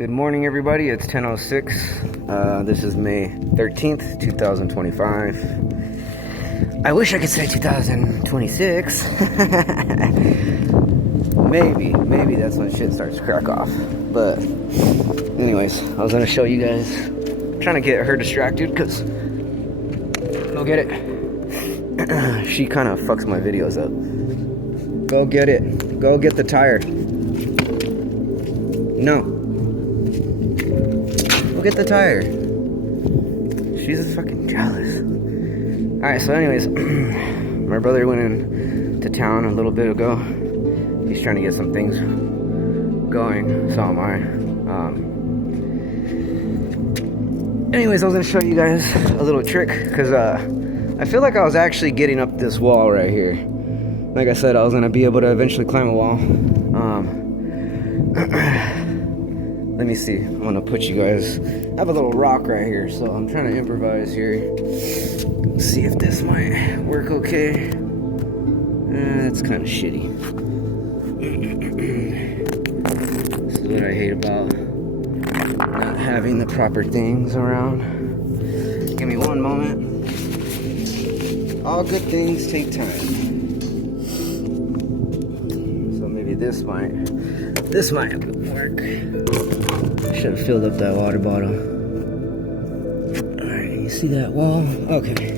Good morning, everybody. It's 10:06. This is May 13th, 2025. I wish I could say 2026. Maybe that's when shit starts to crack off. But anyways, I was gonna show you guys. I'm trying to get her distracted because go get it. She kind of fucks my videos up. Go get it. Go get the tire. No. Go get the tire. She's fucking jealous. Alright, so anyways, my brother went into town a little bit ago. He's trying to get some things going, so am I. Anyways, I was gonna show you guys a little trick, because I feel like I was actually getting up this wall right here. Like I said, I was gonna be able to eventually climb a wall. Let me see. I'm gonna put you guys. I have a little rock right here, so I'm trying to improvise here. Let's see if this might work okay. It's kind of shitty. This is what I hate about not having the proper things around. Give me one moment. All good things take time. So maybe this might work. Should have filled up that water bottle. Alright, you see that wall? Okay.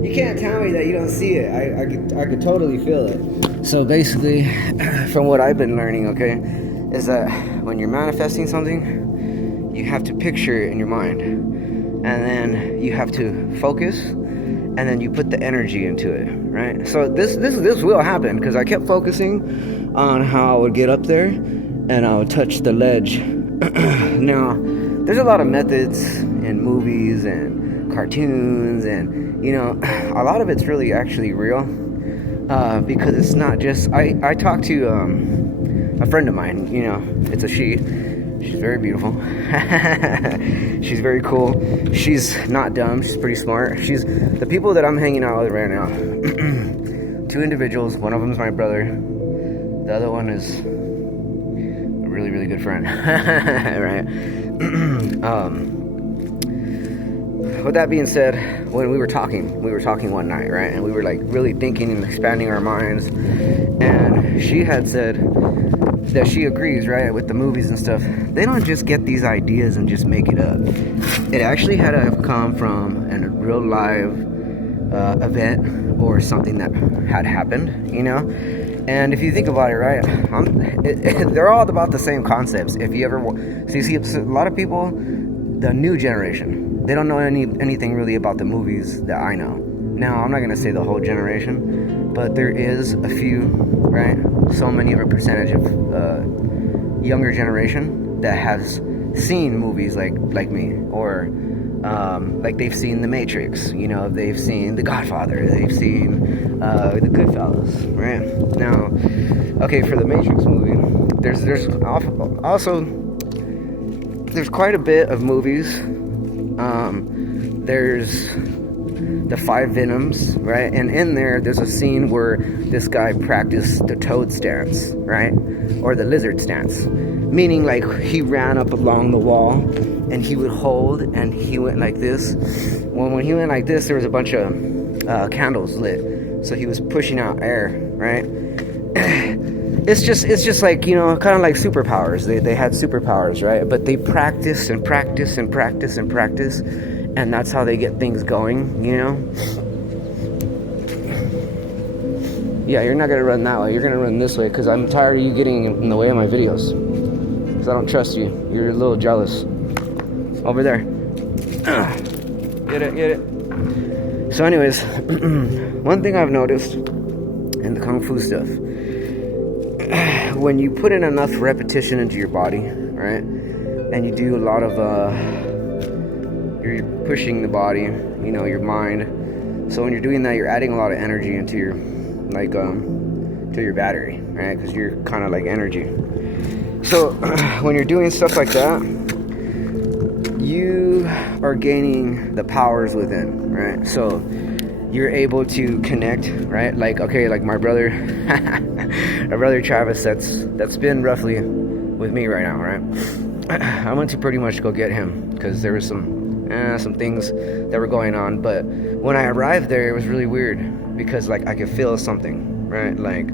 You can't tell me that you don't see it. I could totally feel it. So basically, from what I've been learning, okay, is that when you're manifesting something, you have to picture it in your mind, and then you have to focus, and then you put the energy into it, right? So this will happen, because I kept focusing on how I would get up there, and I would touch the ledge. Now, there's a lot of methods in movies and cartoons, and you know, a lot of it's really actually real, because it's not just. I talked to a friend of mine. You know, it's a she. She's very beautiful. She's very cool. She's not dumb. She's pretty smart. She's the people that I'm hanging out with right now. Two individuals. One of them is my brother. The other one is a really, really good friend. Right. With that being said, when we were talking one night, right? And we were like really thinking and expanding our minds. And she had said that she agrees, right, with the movies and stuff. They don't just get these ideas and just make it up. It actually had to have come from a real live event or something that had happened, you know? And if you think about it, right, they're all about the same concepts. If you ever, so you see a lot of people, the new generation, they don't know anything really about the movies that I know. Now, I'm not going to say the whole generation, but there is a few, right? So many of a percentage of younger generation that has seen movies like me, or like they've seen The Matrix, you know, they've seen The Godfather, they've seen The Goodfellas, right? Now, okay, for the Matrix movie, there's also quite a bit of movies. There's the 5 Venoms, right? And in there's a scene where this guy practiced the toad stance, right? Or the lizard stance. Meaning, like, he ran up along the wall and he would hold and he went like this. Well, when he went like this, there was a bunch of candles lit. So he was pushing out air, right? It's just like, you know, kind of like superpowers. They had superpowers, right? But they practice and practice and practice and practice, and that's how they get things going, you know? Yeah, you're not gonna run that way. You're gonna run this way, because I'm tired of you getting in the way of my videos. Because I don't trust you. You're a little jealous. Over there. Get it. So anyways, one thing I've noticed in the Kung Fu stuff, when you put in enough repetition into your body, right, and you do a lot of you're pushing the body, you know, your mind, So when you're doing that, you're adding a lot of energy into your to your battery, right? Because you're kind of like energy. So when you're doing stuff like that, you are gaining the powers within, right? So you're able to connect, right? Like, okay, like my brother, my brother Travis, that's been roughly with me right now, right? I went to pretty much go get him because there was some things that were going on. But when I arrived there, it was really weird because like I could feel something, right? Like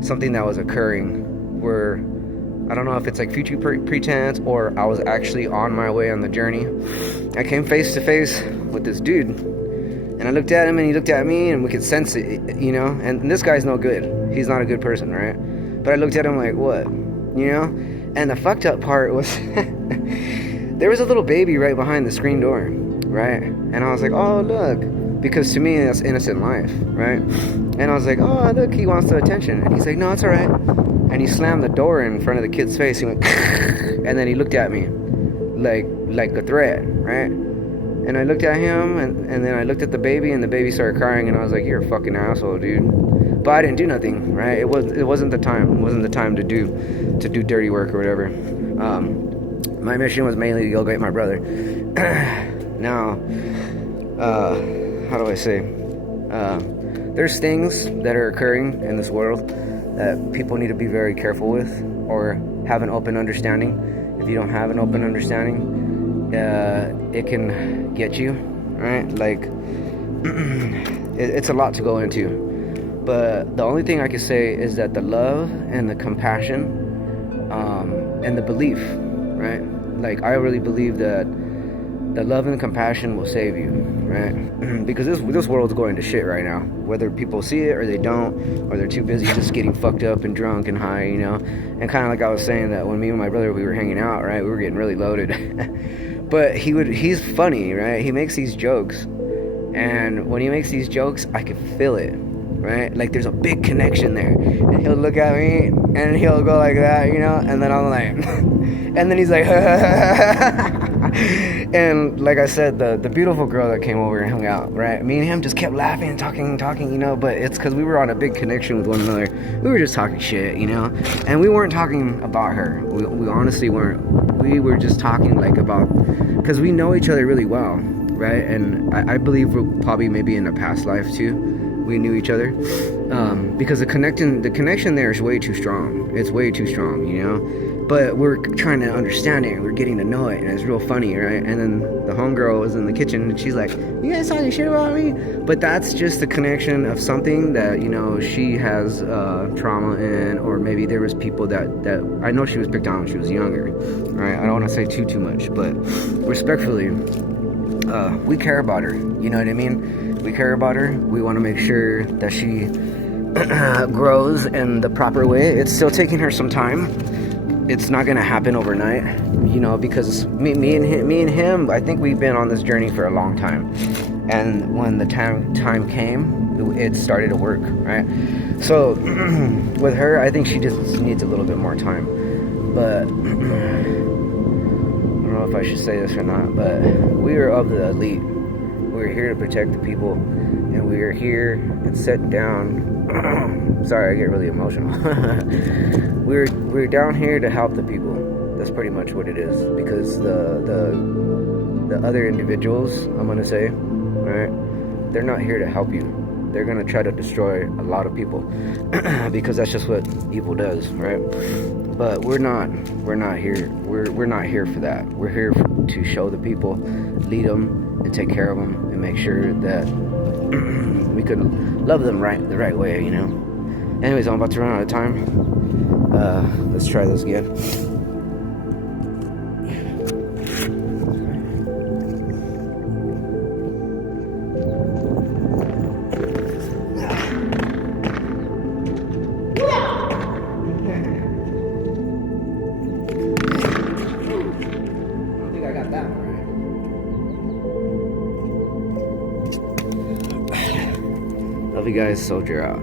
something that was occurring where I don't know if it's like future pretense or I was actually on my way on the journey. I came face to face with this dude, and I looked at him and he looked at me, and we could sense it, you know? And this guy's no good. He's not a good person, right? But I looked at him like, what? You know? And the fucked up part was there was a little baby right behind the screen door, right? And I was like, oh, look. Because to me, that's innocent life, right? And I was like, oh, look, he wants the attention. And he's like, no, it's all right. And he slammed the door in front of the kid's face. He went, and then he looked at me like a threat, right? And I looked at him, and then I looked at the baby, and the baby started crying, and I was like, you're a fucking asshole, dude. But I didn't do nothing, right? It wasn't the time. It wasn't the time to do dirty work or whatever. My mission was mainly to go get my brother. Now, how do I say? There's things that are occurring in this world that people need to be very careful with, or have an open understanding. If you don't have an open understanding, it can get you, right? Like, it's a lot to go into. But the only thing I can say is that the love and the compassion, and the belief, right? Like, I really believe that the love and compassion will save you, right? Because this world's going to shit right now. Whether people see it or they don't, or they're too busy just getting fucked up and drunk and high, you know? And kind of like I was saying, that when me and my brother, we were hanging out, right? We were getting really loaded. But he's funny, right? He makes these jokes. And when he makes these jokes, I can feel it, right? Like there's a big connection there. And he'll look at me and he'll go like that, you know? And then I'm like, and then he's like, and like I said, the beautiful girl that came over and hung out, right? Me and him just kept laughing and talking, you know? But it's because we were on a big connection with one another. We were just talking shit, you know? And we weren't talking about her. We honestly weren't. We were just talking like about, because we know each other really well, right? And I believe we're probably maybe in a past life too, we knew each other, because the connection there is way too strong. It's way too strong, you know? But we're trying to understand it, and we're getting to know it, and it's real funny, right? And then the homegirl was in the kitchen, and she's like, you guys talking shit about me? But that's just the connection of something that, you know, she has trauma in, or maybe there was people that I know she was picked on when she was younger, right? I don't want to say too much, but respectfully, we care about her, you know what I mean? We care about her. We want to make sure that she grows in the proper way. It's still taking her some time. It's not gonna happen overnight, you know, because me and him, I think we've been on this journey for a long time. And when the time came, it started to work, right? So with her, I think she just needs a little bit more time. But I don't know if I should say this or not, but we are of the elite. We're here to protect the people, and we are here and set down. Sorry, I get really emotional. We're down here to help the people. That's pretty much what it is. Because the other individuals, I'm gonna say, right? They're not here to help you. They're gonna try to destroy a lot of people, because that's just what evil does, right? But we're not here. We're not here for that. We're here to show the people, lead them, and take care of them, and make sure that we can love them the right way, you know. Anyways, I'm about to run out of time. Let's try this again. Love you guys, soldier out.